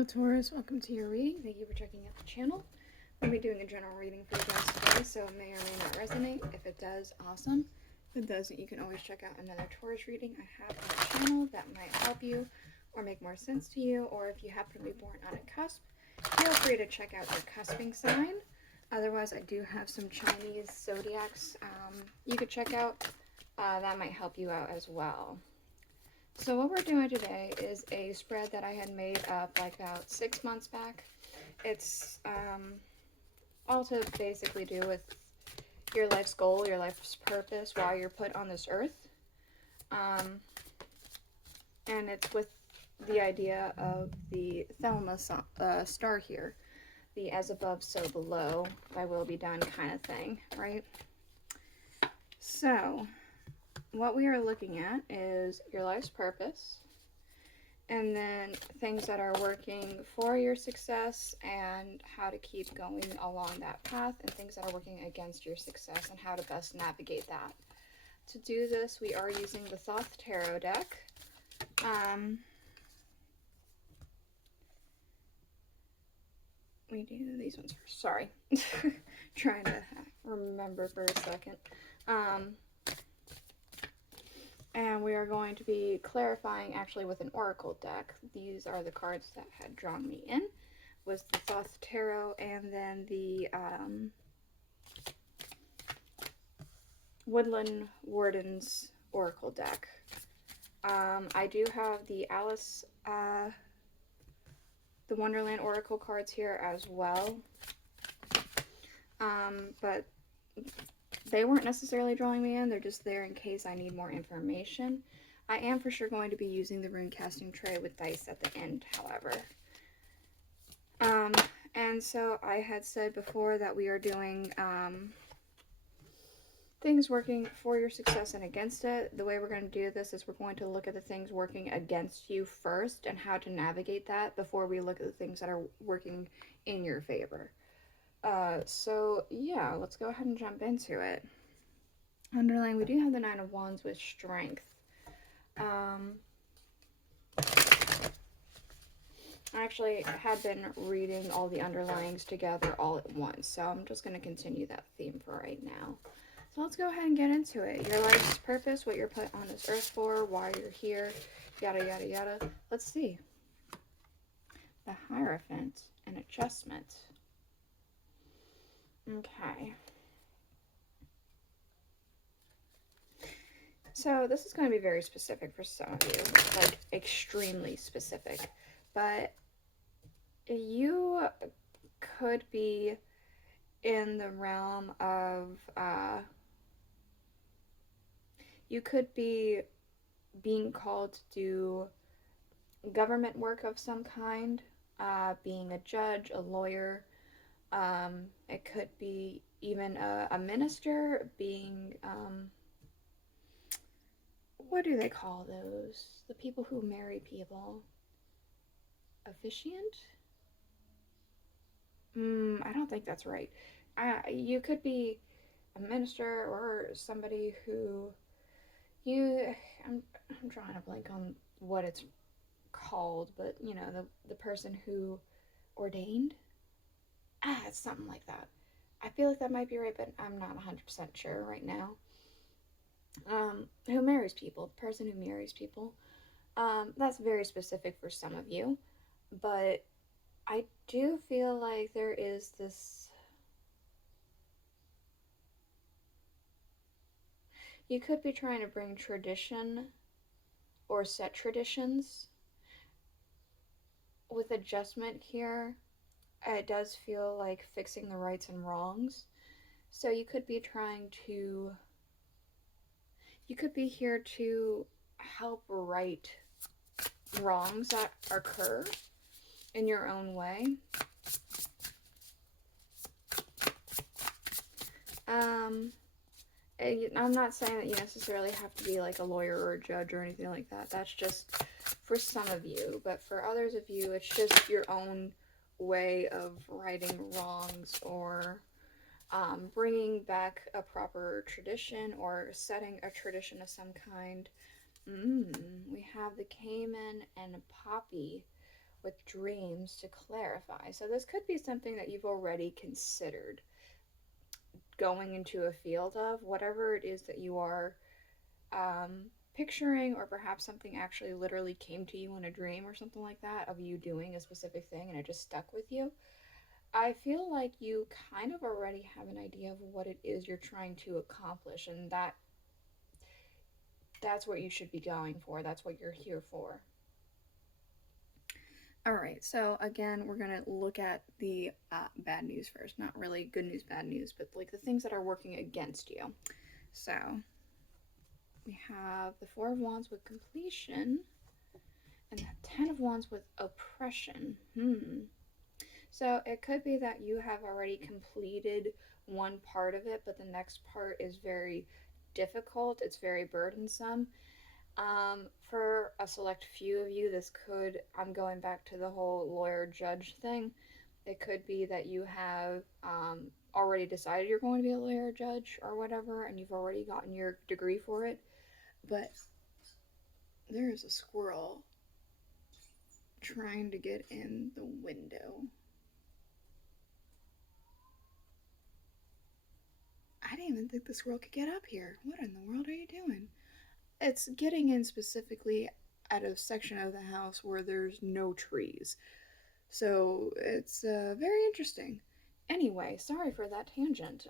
Hello Taurus, welcome to your reading. Thank you for checking out the channel. I'll be doing a general reading for you guys today, so it may or may not resonate. If it does, awesome. If it doesn't, you can always check out another Taurus reading I have on the channel that might help you or make more sense to you, or if you happen to be born on a cusp, feel free to check out your cusping sign. Otherwise, I do have some Chinese zodiacs you could check out. That might help you out as well. So what we're doing today is a spread that I had made up like about 6 months back. It's all to basically do with your life's goal, your life's purpose, why you're put on this earth. And it's with the idea of the Thelma star here, the as above so below, thy will be done kind of thing, right? So what we are looking at is your life's purpose, and then things that are working for your success and how to keep going along that path, and things that are working against your success and how to best navigate that. To do this, we are using the Thoth tarot deck. We do these ones first. Sorry. Trying to remember for a second. And we are going to be clarifying actually with an oracle deck. These are the cards that had drawn me in, was the Thoth Tarot and then the Woodland Wardens oracle deck. I do have the the Wonderland oracle cards here as well. But they weren't necessarily drawing me in, they're just there in case I need more information. I am for sure going to be using the rune casting tray with dice at the end, however. And so I had said before that we are doing things working for your success and against it. The way we're going to do this is we're going to look at the things working against you first and how to navigate that before we look at the things that are working in your favor. So yeah, let's go ahead and jump into it. Underlying, we do have the Nine of Wands with strength. I actually had been reading all the underlyings together all at once, so I'm just going to continue that theme for right now. So let's go ahead and get into it. Your life's purpose, what you're put on this earth for, why you're here, yada yada yada. Let's see. The Hierophant, an adjustment. Okay. So this is going to be very specific for some of you, like extremely specific, but you could be in the realm of, you could be being called to do government work of some kind, being a judge, a lawyer. It could be even a minister, being, what do they call those? The people who marry people. Officiant? I don't think that's right. You could be a minister or somebody who I'm drawing a blank on what it's called, but you know, the person who ordained. It's something like that. I feel like that might be right, but I'm not 100% sure right now. Who marries people, the person who marries people. That's very specific for some of you, but I do feel like there is this, you could be trying to bring tradition or set traditions. With adjustment here, it does feel like fixing the rights and wrongs. So you could be trying to, you could be here to help right wrongs that occur in your own way. I'm not saying that you necessarily have to be like a lawyer or a judge or anything like that. That's just for some of you. But for others of you, it's just your own way of righting wrongs or bringing back a proper tradition or setting a tradition of some kind. We have the Cayman and Poppy with dreams to clarify. So this could be something that you've already considered going into a field of, whatever it is that you are picturing, or perhaps something actually literally came to you in a dream or something like that of you doing a specific thing and it just stuck with you. I feel like you kind of already have an idea of what it is you're trying to accomplish, and that's what you should be going for. That's what you're here for. All right, so again, we're going to look at the bad news first. Not really good news, bad news, but like the things that are working against you. So we have the Four of Wands with completion and the Ten of Wands with oppression. So it could be that you have already completed one part of it, but the next part is very difficult. It's very burdensome. For a select few of you, this could, I'm going back to the whole lawyer judge thing. It could be that you have already decided you're going to be a lawyer judge or whatever, and you've already gotten your degree for it. But there is a squirrel trying to get in the window. I didn't even think the squirrel could get up here. What in the world are you doing? It's getting in specifically at a section of the house where there's no trees. So it's very interesting. Anyway, sorry for that tangent.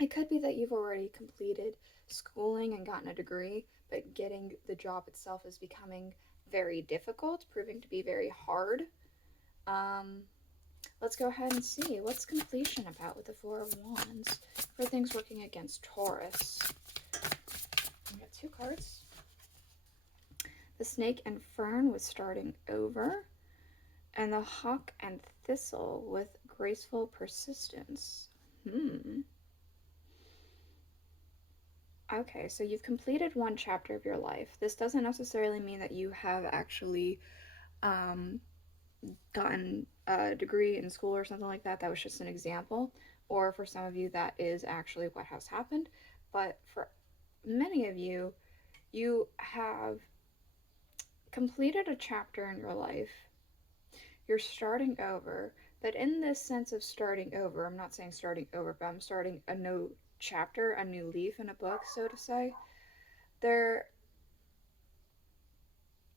It could be that you've already completed schooling and gotten a degree, but getting the job itself is becoming very difficult, proving to be very hard. Let's go ahead and see what's completion about with the Four of Wands for things working against Taurus. We got two cards. The Snake and Fern with starting over, and the Hawk and Thistle with graceful persistence. Okay, so you've completed one chapter of your life. This doesn't necessarily mean that you have actually gotten a degree in school or something like that. That was just an example. Or for some of you, that is actually what has happened. But for many of you, you have completed a chapter in your life. You're starting over. But in this sense of starting over, I'm not saying starting over, but I'm starting a new chapter, a new leaf in a book, so to say.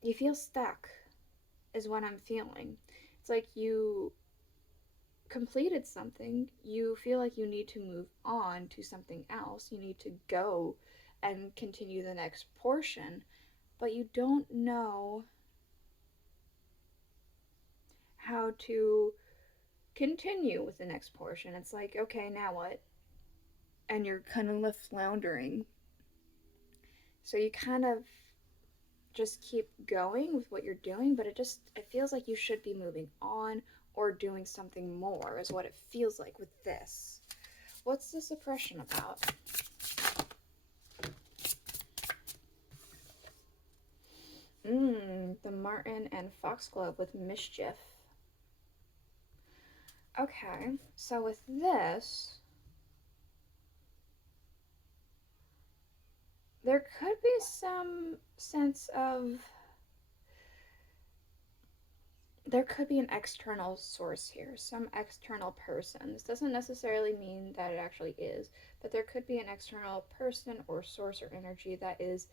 You feel stuck, is what I'm feeling. It's like you completed something, you feel like you need to move on to something else, you need to go and continue the next portion, but you don't know how to continue with the next portion. It's like, okay, now what? And you're kind of left floundering. So you kind of just keep going with what you're doing, but it feels like you should be moving on or doing something more, is what it feels like with this. What's the suppression about? The Martin and Foxglove with mischief. Okay, so with this, there could be some sense of, there could be an external source here, some external person. This doesn't necessarily mean that it actually is, but there could be an external person or source or energy that is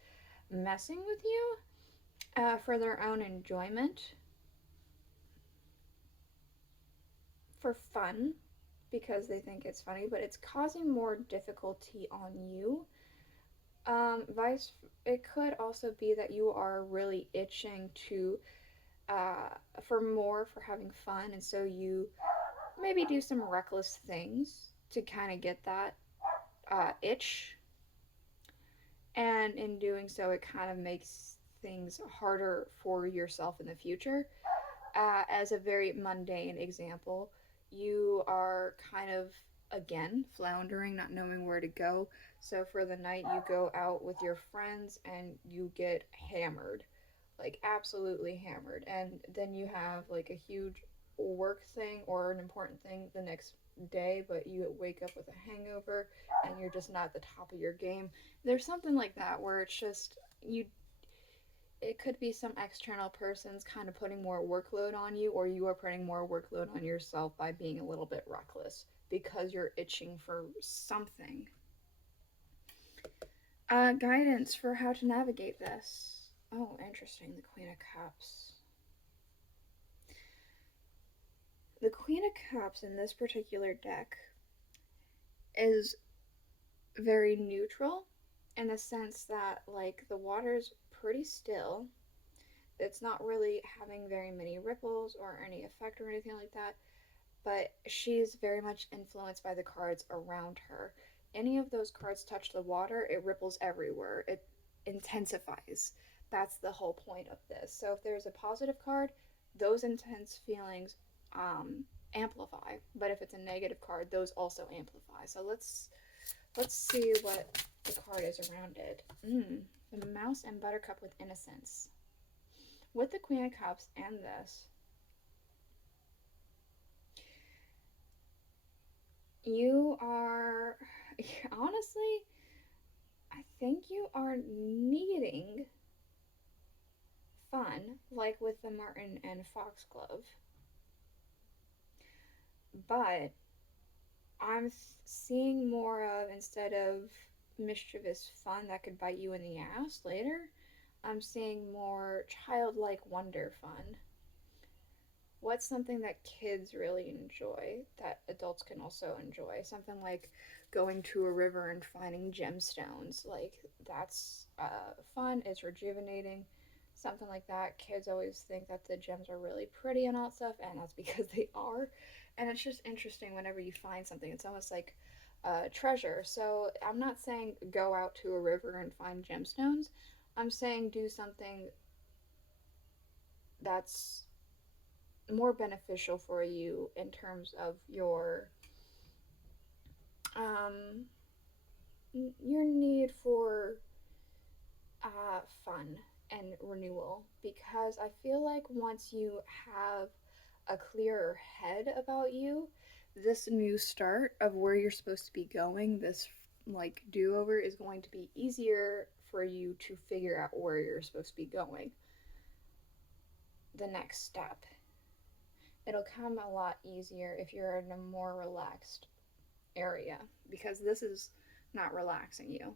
messing with you for their own enjoyment, for fun, because they think it's funny, but it's causing more difficulty on you. It could also be that you are really itching to for having fun, and so you maybe do some reckless things to kind of get that itch, and in doing so it kind of makes things harder for yourself in the future. As a very mundane example, you are kind of, again, floundering, not knowing where to go. So for the night, you go out with your friends and you get hammered, like absolutely hammered. And then you have like a huge work thing or an important thing the next day, but you wake up with a hangover and you're just not at the top of your game. There's something like that where it's just, it could be some external person's kind of putting more workload on you, or you are putting more workload on yourself by being a little bit reckless because you're itching for something. Guidance for how to navigate this. Oh, interesting. The Queen of Cups. The Queen of Cups in this particular deck is very neutral in the sense that, like, the water's pretty still. It's not really having very many ripples or any effect or anything like that, but she's very much influenced by the cards around her. Any of those cards touch the water, it ripples everywhere. It intensifies. That's the whole point of this. So if there's a positive card, those intense feelings amplify. But if it's a negative card, those also amplify. So let's see what the card is around it. The Mouse and Buttercup with Innocence. With the Queen of Cups and this, you are, honestly, I think you are needing fun, like with the Martin and Foxglove. But I'm seeing more of, instead of mischievous fun that could bite you in the ass later, I'm seeing more childlike wonder fun. What's something that kids really enjoy that adults can also enjoy? Something like going to a river and finding gemstones. Like, that's fun, it's rejuvenating, something like that. Kids always think that the gems are really pretty and all that stuff, and that's because they are. And it's just interesting whenever you find something. It's almost like treasure. So I'm not saying go out to a river and find gemstones. I'm saying do something that's more beneficial for you in terms of um, your need for fun and renewal, because I feel like once you have a clearer head about you, this new start of where you're supposed to be going, this like do-over, is going to be easier for you to figure out where you're supposed to be going. The next step. It'll come a lot easier if you're in a more relaxed area, because this is not relaxing you.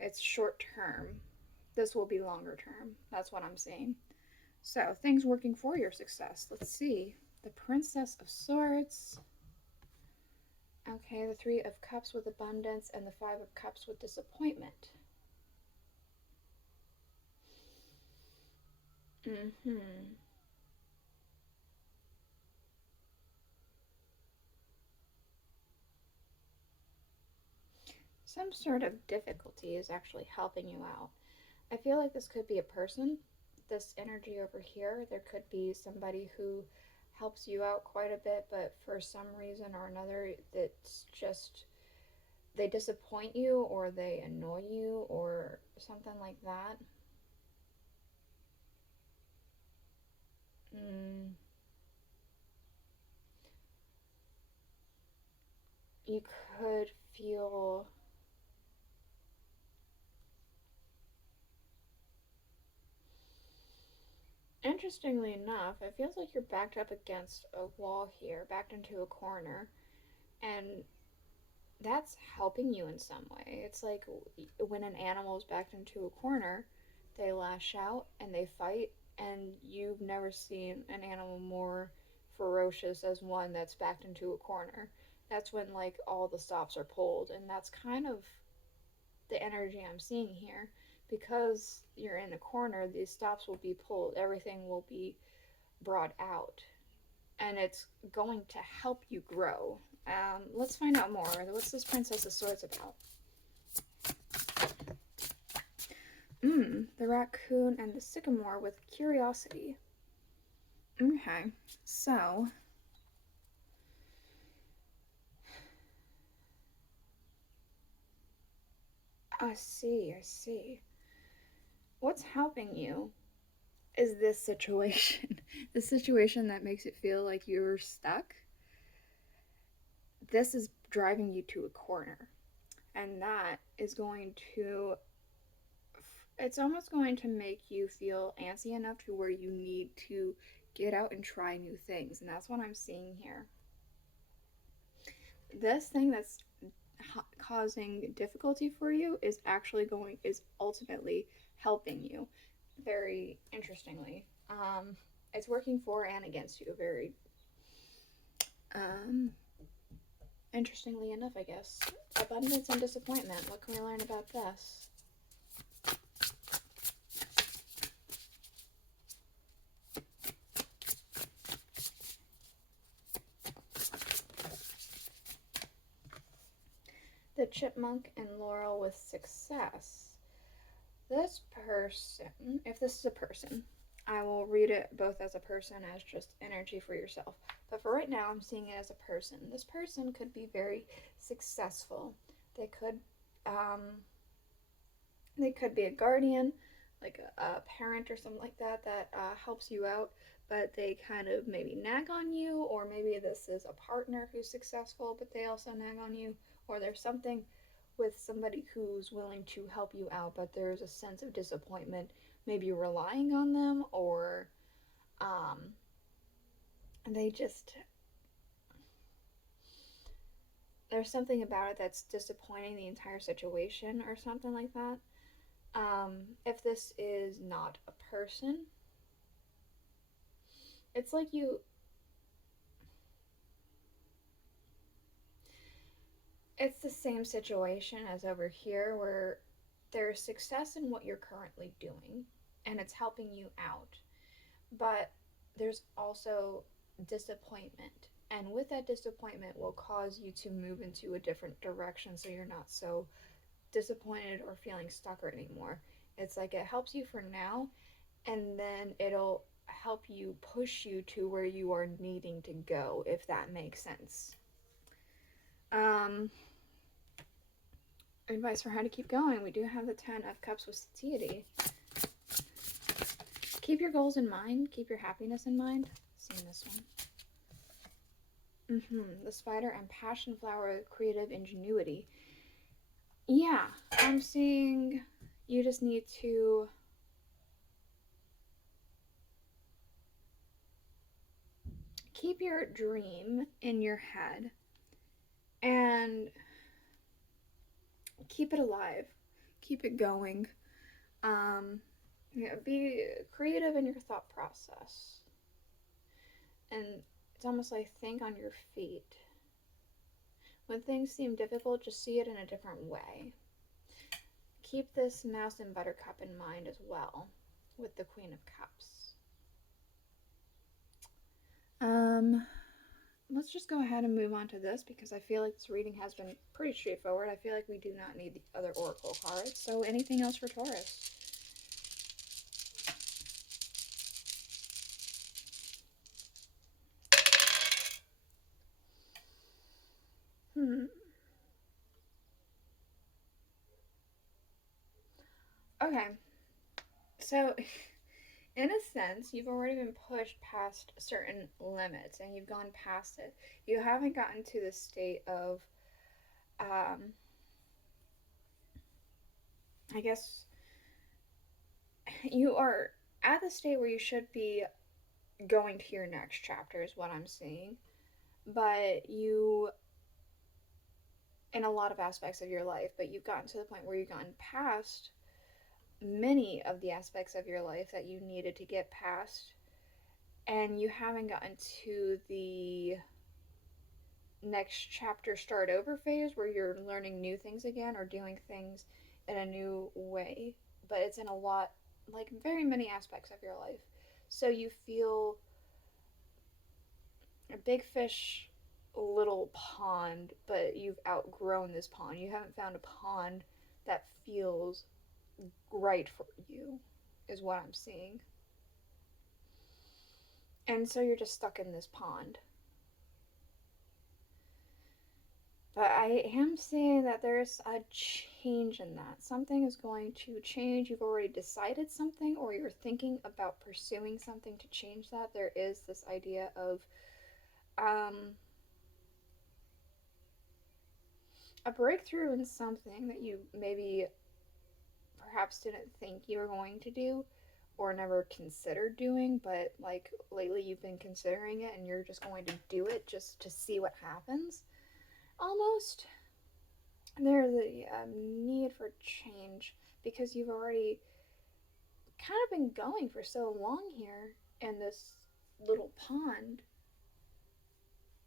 It's short term. This will be longer term. That's what I'm saying. So, things working for your success. Let's see. The Princess of Swords. Okay, the Three of Cups with abundance and the Five of Cups with disappointment. Some sort of difficulty is actually helping you out. I feel like this could be a person. This energy over here, there could be somebody who helps you out quite a bit, but for some reason or another, it's just they disappoint you or they annoy you or something like that. You could feel interestingly enough, it feels like you're backed up against a wall here, backed into a corner, and that's helping you in some way. It's like when an animal is backed into a corner, they lash out and they fight, and you've never seen an animal more ferocious as one that's backed into a corner. That's when, like, all the stops are pulled, and that's kind of the energy I'm seeing here. Because you're in a corner, these stops will be pulled, everything will be brought out, and it's going to help you grow. Let's find out more. What's this Princess of Swords about? The raccoon and the sycamore with curiosity. Okay, so I see. What's helping you is this situation. The situation that makes it feel like you're stuck. This is driving you to a corner, and that is going to it's almost going to make you feel antsy enough to where you need to get out and try new things. And that's what I'm seeing here. This thing that's causing difficulty for you is ultimately helping you. Very interestingly. It's working for and against you. Very interestingly enough, I guess. Abundance and disappointment. What can we learn about this? The chipmunk and laurel with success. This person, if this is a person, I will read it both as a person as just energy for yourself. But for right now, I'm seeing it as a person. This person could be very successful. They could be a guardian, like a parent or something like that, that helps you out, but they kind of maybe nag on you, or maybe this is a partner who's successful, but they also nag on you, or there's something with somebody who's willing to help you out, but there's a sense of disappointment, maybe relying on them, or they just, there's something about it that's disappointing the entire situation or something like that. If this is not a person, it's like it's the same situation as over here, where there's success in what you're currently doing and it's helping you out, but there's also disappointment, and with that disappointment will cause you to move into a different direction, so you're not so disappointed or feeling stuck anymore. It's like it helps you for now, and then it'll help you push you to where you are needing to go, if that makes sense. Advice for how to keep going. We do have the 10 of Cups with satiety. Keep your goals in mind. Keep your happiness in mind. Seeing this one. The Spider and Passion Flower, creative ingenuity. Yeah, I'm seeing you just need to keep your dream in your head and keep it alive. Keep it going. Be creative in your thought process. And it's almost like think on your feet. When things seem difficult, just see it in a different way. Keep this Mouse and Buttercup in mind as well, with the Queen of Cups. Let's just go ahead and move on to this, because I feel like this reading has been pretty straightforward. I feel like we do not need the other oracle cards. So anything else for Taurus? Okay. So, in a sense, you've already been pushed past certain limits and you've gone past it. You haven't gotten to the state of, I guess, you are at the state where you should be going to your next chapter, is what I'm seeing. But you, in a lot of aspects of your life, but you've gotten to the point where you've gotten past many of the aspects of your life that you needed to get past, and you haven't gotten to the next chapter start over phase where you're learning new things again or doing things in a new way, but it's in a lot, like very many aspects of your life. So you feel a big fish, little pond, but you've outgrown this pond. You haven't found a pond that feels right for you, is what I'm seeing. And so you're just stuck in this pond. But I am seeing that there's a change in that. Something is going to change. You've already decided something, or you're thinking about pursuing something to change that. There is this idea of a breakthrough in something that you maybe perhaps didn't think you were going to do or never considered doing, but like lately you've been considering it and you're just going to do it just to see what happens. Almost. There's a need for change because you've already kind of been going for so long here in this little pond.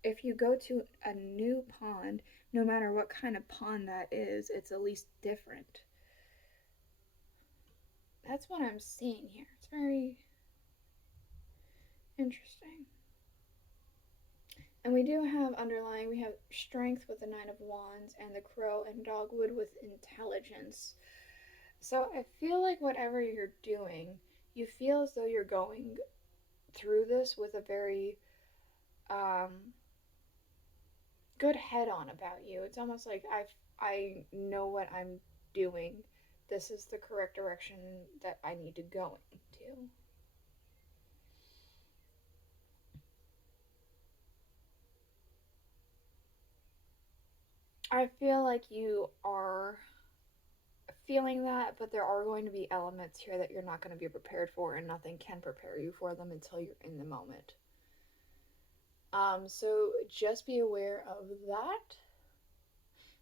If you go to a new pond, no matter what kind of pond that is, it's at least different. That's what I'm seeing here. It's very interesting. And we do have underlying, we have strength with the Nine of Wands and the Crow and Dogwood with intelligence. So I feel like whatever you're doing, you feel as though you're going through this with a very good head on about you. It's almost like I know what I'm doing. This is the correct direction that I need to go into. I feel like you are feeling that, but there are going to be elements here that you're not going to be prepared for, and nothing can prepare you for them until you're in the moment. So just be aware of that.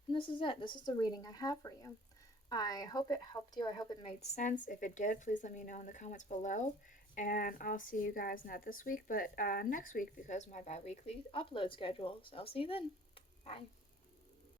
And this is it. This is the reading I have for you. I hope it helped you. I hope it made sense. If it did, please let me know in the comments below. And I'll see you guys not this week, but next week because of my bi-weekly upload schedule. So I'll see you then. Bye.